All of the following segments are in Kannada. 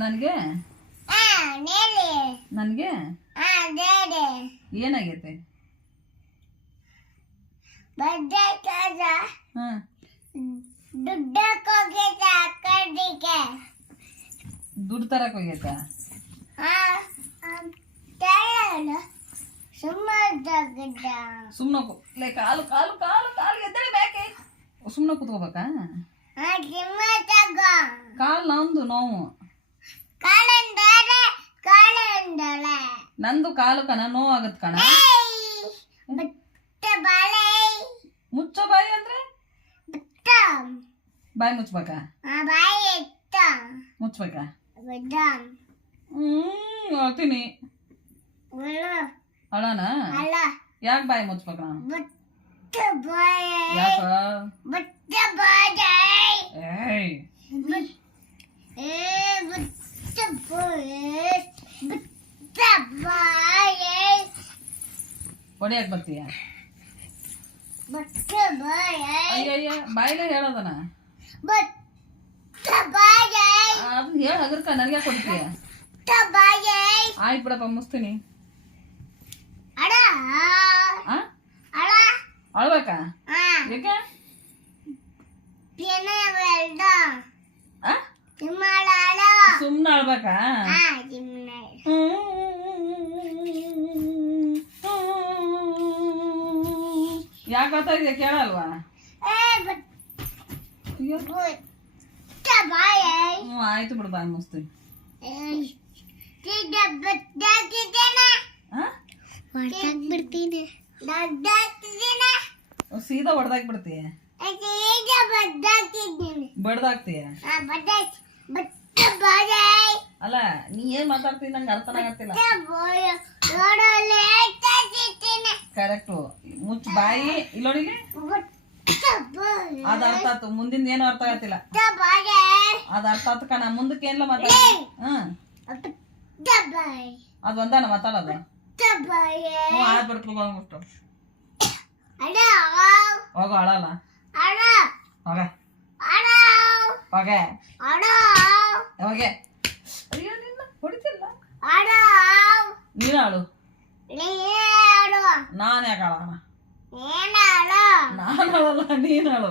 ನನಗೆ ನನಗೆ ಏನಾಗೈತೆ? ದುಡ್ಡು ತರಕ್ ಹೋಗೈತ? ಸುಮ್ಮನೆ ಕಾಲು ಕಾಲು ಕಾಲು ಕಾಲು ಎದ್ದೇಳಿ ಬ್ಯಾಕೆ ಸುಮ್ಮನೆ ಕೂತ್ಕೋಬೇಕಾ? ಕಾಲು ನಂದು ನೋವು, ನಂದು ಕಾಲು ಕಣ ನೋವು ಆಗತ್ ಕಣ. ಮುಚ್ಚೋ ಬಾಯಿ ಅಂದ್ರೆ ಬಾಯಿ ಮುಚ್ಬೇಕಾ? ಮುಚ್ಬೇಕಾ? ಅಳ್ತೀನಿ. ಅಳನ? ಯಾಕೆ ಬಾಯಿ ಮುಚ್ಬೇಕ? ಯಾಕ? ಹೊಡಿಯಕ್ ಬರ್ತೀಯ? ಅಯ್ಯಯ್ಯ ಬಾಯಿಲೆ ಹೇಳೋದನ ಅದನ್ನ ಹೇಳ ಹಗರ್ಕ ನನಗೆ ಕೊಡ್ತೀಯ? ಆಯ್ತು ಬಿಡಪ್ಪ ಮುಸ್ತೀನಿ. ಅಳ್ಬೇಕಾ? ಯಾಕೆ? ಸುಮ್ನೆ ಅಳ್ಬೇಕಾ? ಯಾಕೆ ಅಳ್ತಾ ಇದೆಯಾ ಕೇಳಲ್ವಾ? ಆಯ್ತು ಬಿಡು ಬಾಯಿ ಮುಸ್ತೀನಿ. ಸೀದಾ ಹೊಡೆದಾಕ್ ಬಿಡ್ತೀಯ? ಬಡ್ದಾಕ್ತೀಯ? ಅಲ್ಲ ನೀ ಏನ್ ಮಾತಾಡ್ತೀನಿ ನಂಗೆ ಅರ್ಥನ ಆಗತ್ತಿಲ್ಲ. ಕರೆಕ್ಟು. ಮುಚ್ಚ ಬಾಯಿ. ಇಲ್ಲೋಡಿಲಿ ಅದ ಅರ್ಥ ಆಯ್ತು. ಮುಂದಿನ ಏನು ಅರ್ಥ ಆಗತ್ತಿಲ್ಲ. ಅದ ಅರ್ಥ ಆಯ್ತು ಕಣ. ಮುಂದಕ್ಕೆ ಏನಿಲ್ಲ ಮಾತಾಡ. ಅದ್ ಒಂದಾನ ಮಾತಾಡೋದು. ಆಯ್ತು ಬಿಡ್ತು. ಹೋಗೋ ಅಳಲ್ಲ. ಹೋಗೆ ಹೋಗೆ ಹೋಗೆ. ಅಯ್ಯೋ ನಿನ್ನ ಹೊಡಿತಿಲ್ಲ. ನೀನು ಅಳು. ನಾನು ಯಾಕೆ ಅಳೋಣ? ನಾನು ಅಳಲ್ಲ, ನೀನು ಅಳು.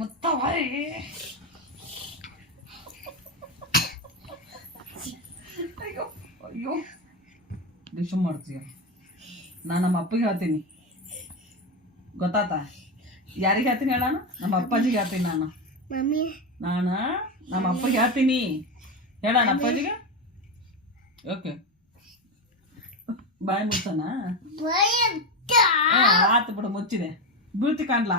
ಮುತ್ತ ಬಾಯಿ. ಅಯ್ಯೋ ಅಯ್ಯೋ ಡಿಶ್ ಮಾಡ್ತೀಯ. ನಾನು ನಮ್ಮ ಅಪ್ಪಗೆ ಹೇಳ್ತೀನಿ, ಗೊತ್ತಾತ? ಯಾರಿಗೆ ಹೇಳ್ತೀನಿ ಹೇಳೋಣ? ನಮ್ಮ ಅಪ್ಪಾಜಿಗೆ ಹೇಳ್ತೀನಿ. ನಾನು ನಮ್ಮ ಅಪ್ಪಗೆ ಹೇಳ್ತೀನಿ. ಹೇಳೋಣ ಅಪ್ಪಾಜಿಗೆ. ಓಕೆ ಬಾಯಿ ಮುಚ್ಚನ? ಆತು ಬಿಡು, ಮುಚ್ಚಿದೆ. ಬೀಳ್ತಿ ಕಾಣ್ಲಾ?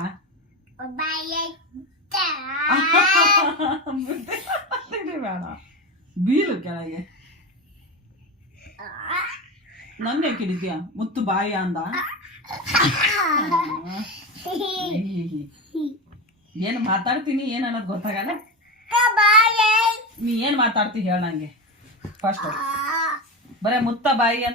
ಬೇಡ, ಬೀಳು ಕೆಳಗೆ. ನನ್ನ ಯಾಕೆ ಹಿಡಿತೀಯ? ಮುತ್ತು ಬಾಯಿ ಅಂದ. ಏನು ಮಾತಾಡ್ತೀನಿ ಏನು ಅನ್ನೋದು ಗೊತ್ತಾಗಲ್ಲ. ನೀ ಏನು ಮಾತಾಡ್ತಿ ಹೇಳ ನಂಗೆ ಫಸ್ಟ್. ಬರೇ ಮುತ್ತ ಬಾಯಿ ಅಂತ